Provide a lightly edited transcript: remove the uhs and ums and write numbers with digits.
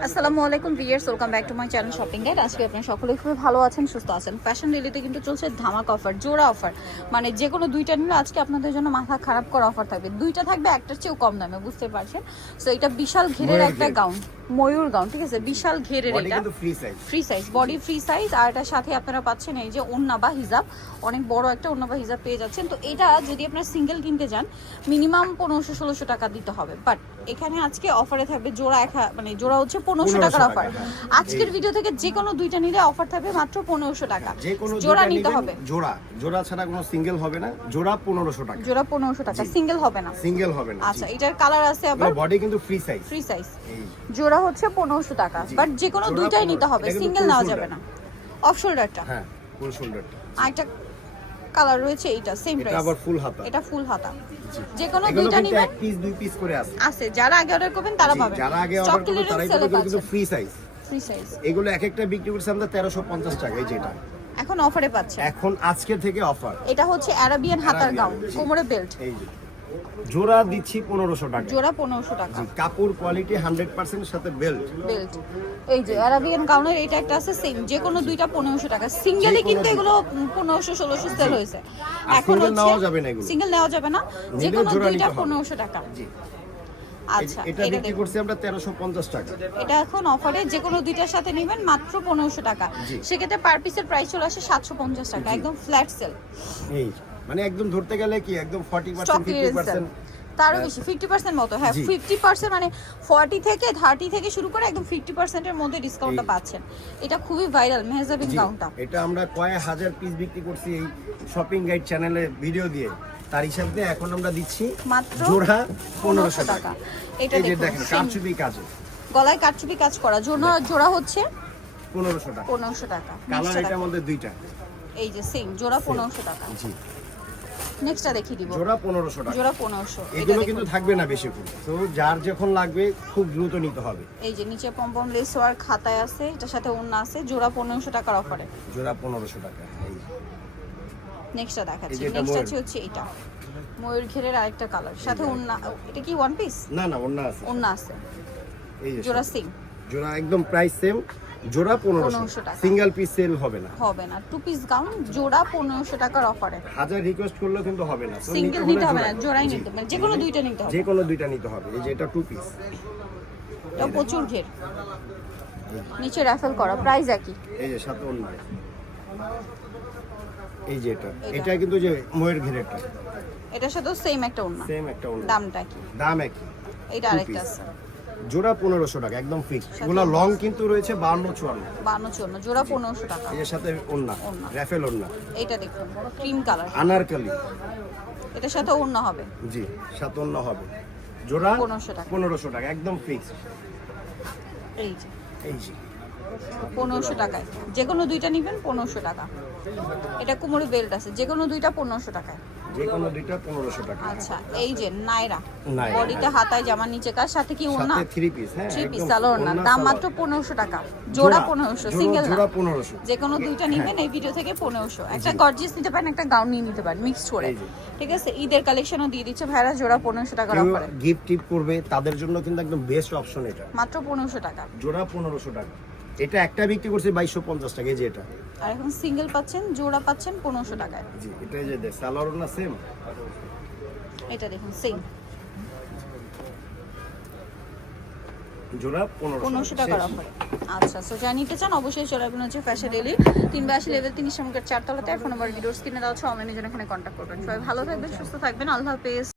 আসসালামু আলাইকুম viewers, welcome back to my channel shopping guide. আজকে আপনারা সকলেই খুবই ভালো আছেন, সুস্থ আছেন। ফ্যাশন ডেলিতে কিন্তু চলছে ধামাকা অফার, জোড়া অফার। মানে যে কোনো দুইটা নিলে আজকে আপনাদের জন্য মাথা খারাপ করা অফার থাকবে। দুইটা থাকবে একটার চেয়েও কম দামে, বুঝতে পারছেন। সো এটা বিশাল ঘেরের একটা গাউন, ময়ূর গাউন, ঠিক আছে, বিশাল ঘেরের। এটা free size, body free size. আর এটার সাথে আপনারা পাচ্ছেন এই যে ওড়না বা হিজাব, অনেক বড় একটা ওড়না বা হিজাব পেয়ে যাচ্ছেন। তো এটা যদি আপনারা সিঙ্গেল কিনতে যান মিনিমাম 1500-1600 টাকা দিতে হবে, বাট এখানে আজকে অফারে থাকবে জোড়া মানে জোড়া হচ্ছে 1500 টাকার অফার। আজকের ভিডিও থেকে যে কোনো দুইটা নিলে অফার থাকবে মাত্র 1500 টাকা। জোড়া নিতে হবে, জোড়া ছাড়া কোনো সিঙ্গেল হবে না। জোড়া 1500 টাকা, জোড়া 1500 টাকা, সিঙ্গেল হবে না। আচ্ছা, এটার কালার আছে আবার, বডি কিন্তু ফ্রি সাইজ। জোড়া হচ্ছে 1500 টাকা, বাট যে কোনো দুইটাই নিতে হবে, সিঙ্গেল নেওয়া যাবে না। অফ শোল্ডারটা, হ্যাঁ ফুল শোল্ডারটা। আরেকটা কালার রয়েছে, এইটা সেম প্রাইস। এটা আবার ফুল হাতা, এটা ফুল হাতা। যে কোনো দুইটা নিবেন, এক পিস দুই পিস করে আছে। যারা আগে অর্ডার করবেন তারা পাবেন। যারা আগে অর্ডার করবেন তারাই পাবেন, কিন্তু ফ্রি সাইজ। এগুলো এক একটা বিক্রি করছে আমরা 1350 টাকা। এই যেটা এখন অফারে পাচ্ছে, এখন আজকে থেকে অফার। এটা হচ্ছে আরাবিয়ান হাতার গাউন, কোমরে বেল্ট। এই যে জোড়া দিচ্ছি 1500 টাকা, জোড়া 1500 টাকা। কাপড় কোয়ালিটি 100% সাথে বেল্ট। এই যে আরাবিয়ান গাউনের এটা একটা আছে সেম, যে কোনো দুইটা 1500 টাকা। সিঙ্গেলে কিন্তু এগুলো 1500-1600 সেল হয়েছে। এখন নেওয়া যাবে না, এগুলো সিঙ্গেল নেওয়া যাবে না, যে কোনো দুইটা 1500 টাকা। আচ্ছা, এটা বিক্রি করছি আমরা 1350 টাকা। এটা এখন অফারে যে কোনো দুইটার সাথে নেবেন মাত্র 1500 টাকা। সেক্ষেত্রে পার পিসের প্রাইস চলে আসে 750 টাকা, একদম ফ্ল্যাট সেল। এই মানে একদম ধরতে গেলে কি একদম 40% 50%, তারও বেশি, 50% মতো। হ্যাঁ, 50% মানে 40 থেকে 30 থেকে শুরু করে একদম 50% এর মধ্যে ডিসকাউন্টটা পাচ্ছেন। এটা খুবই ভাইরাল মেহজাবিন গাউনটা। এটা আমরা কয়েক হাজার পিস বিক্রি করছি এই শপিং গাইড চ্যানেলে ভিডিও দিয়ে। তার হিসাব দিয়ে এখন আমরা দিচ্ছি মাত্র জোড়া 1500 টাকা। এটা দেখুন, কারচুপি কাজ, গলায় কারচুপি কাজ করা। জোড়া হচ্ছে 1500 টাকা। 1500 টাকা। কালার এটার মধ্যে দুইটা। এই যে সেম জোড়া 1500 টাকা। জি, নেক্সটটা দেখিয়ে দিব। জোড়া 1500 টাকা। জোড়া 1500। এগুলো কিন্তু থাকবে না বেশি করে, তো যার যখন লাগবে খুব দ্রুত নিতে হবে। এই যে নিচে পমপম লেস ওয়ার খাতায় আছে, এটার সাথে ওড়না আছে। জোড়া 1500 টাকার অফারে, জোড়া 1500 টাকা। এই নেক্সটটা দেখাচ্ছি। নেক্সট হচ্ছে এটা ময়ূর ঘেরের আরেকটা কালার, সাথে ওড়না। এটা কি ওয়ান পিস? না ওড়না আছে, ওড়না আছে। এই যে জোড়া সেম, জোড়া একদম প্রাইস সেম। জোড়া 1500 টাকা, সিঙ্গেল পিস সেল হবে না। টু পিস গাউন জোড়া 1500 টাকার অফারে। হাজার রিকোয়েস্ট করলেও কিন্তু হবে না, সিঙ্গেল নিতে হবে না, জোড়াই নিতে হবে, যে কোনো দুইটা নিতে হবে। যে কোনো দুইটা নিতে হবে। এই যে এটা টু পিস, এটা প্রচুর ঘের, নিচে রাফেল করা, প্রাইস একই। এই যে সাথে ওড়না। এই যে এটা কিন্তু যে ময়ূর ঘেরেটা, এটার সাথে সেম একটা ওড়না, সেম একটা ওড়না। দামটা কি? দাম একই। এটা আরেকটা আছে, জোড়া 1500 টাকা, একদম ফিক্স। এগুলো লং কিন্তু রয়েছে 52-54। জোড়া 1500 টাকা। এর সাথে ওড়না, রাফেল ওড়না। এটা দেখুন ক্রিম কালার, আনারকলি। এটার সাথে ওড়না হবে, জি সাথে ওড়না হবে। জোড়া 1500 টাকা, একদম ফিক্স। এই যে 1500 1500 টাকায় যে কোনো দুইটা নেবেন 1500 টাকা। এটা কোমরে বেল্ট আছে, যে কোনো দুইটা 1500 টাকায়। যে কোনো দুইটা 1500 টাকা। আচ্ছা, এই যে নাইরা, বডিটা হাতায় জামার নিচে কাজ, সাথে কি ওড়না? সাথে 3 পিস। হ্যাঁ, 3 পিস সালোয়ার না, দাম মাত্র 1500 টাকা। জোড়া 1500, সিঙ্গেল না। জোড়া 1500। যে কোনো দুইটা নেবেন এই ভিডিও থেকে 1500। একটা গর্জিয়াস নিতে পারেন, একটা গাউন নিয়ে নিতে পারেন মিক্সড করে। ঠিক আছে, ঈদের কালেকশনও দিয়ে দিচ্ছে ভাইরা জোড়া 1500 টাকার অফারে। গিফট টিপ করবে তাদের জন্য কিন্তু একদম বেস্ট অপশন এটা, মাত্র 1500 টাকা। জোড়া 1500 টাকা। এটা একটা বিক্রি করছে 2250 টাকা। এই যে এটা, আর এখন সিঙ্গেল পাচ্ছেন, জোড়া পাচ্ছেন 1500 টাকায়। জি এটা এই যে সালোয়ার না সেম। এটা দেখুন সেম, জোড়া 1500 টাকার অফারে। আচ্ছা, সো যা নিতে চান অবশ্যই চলে আসবেন হচ্ছে ফ্যাশন ডেলি 382 লেভেল 3 ইসলামগেট 4 তলাতে। ফোন নাম্বার ভিডিওস কিনে দেওয়া হচ্ছে, অনলাইনে জন্য এখানে কন্ট্যাক্ট করবেন। সবাই ভালো থাকবেন, সুস্থ থাকবেন, আল্লাহ হাফেজ।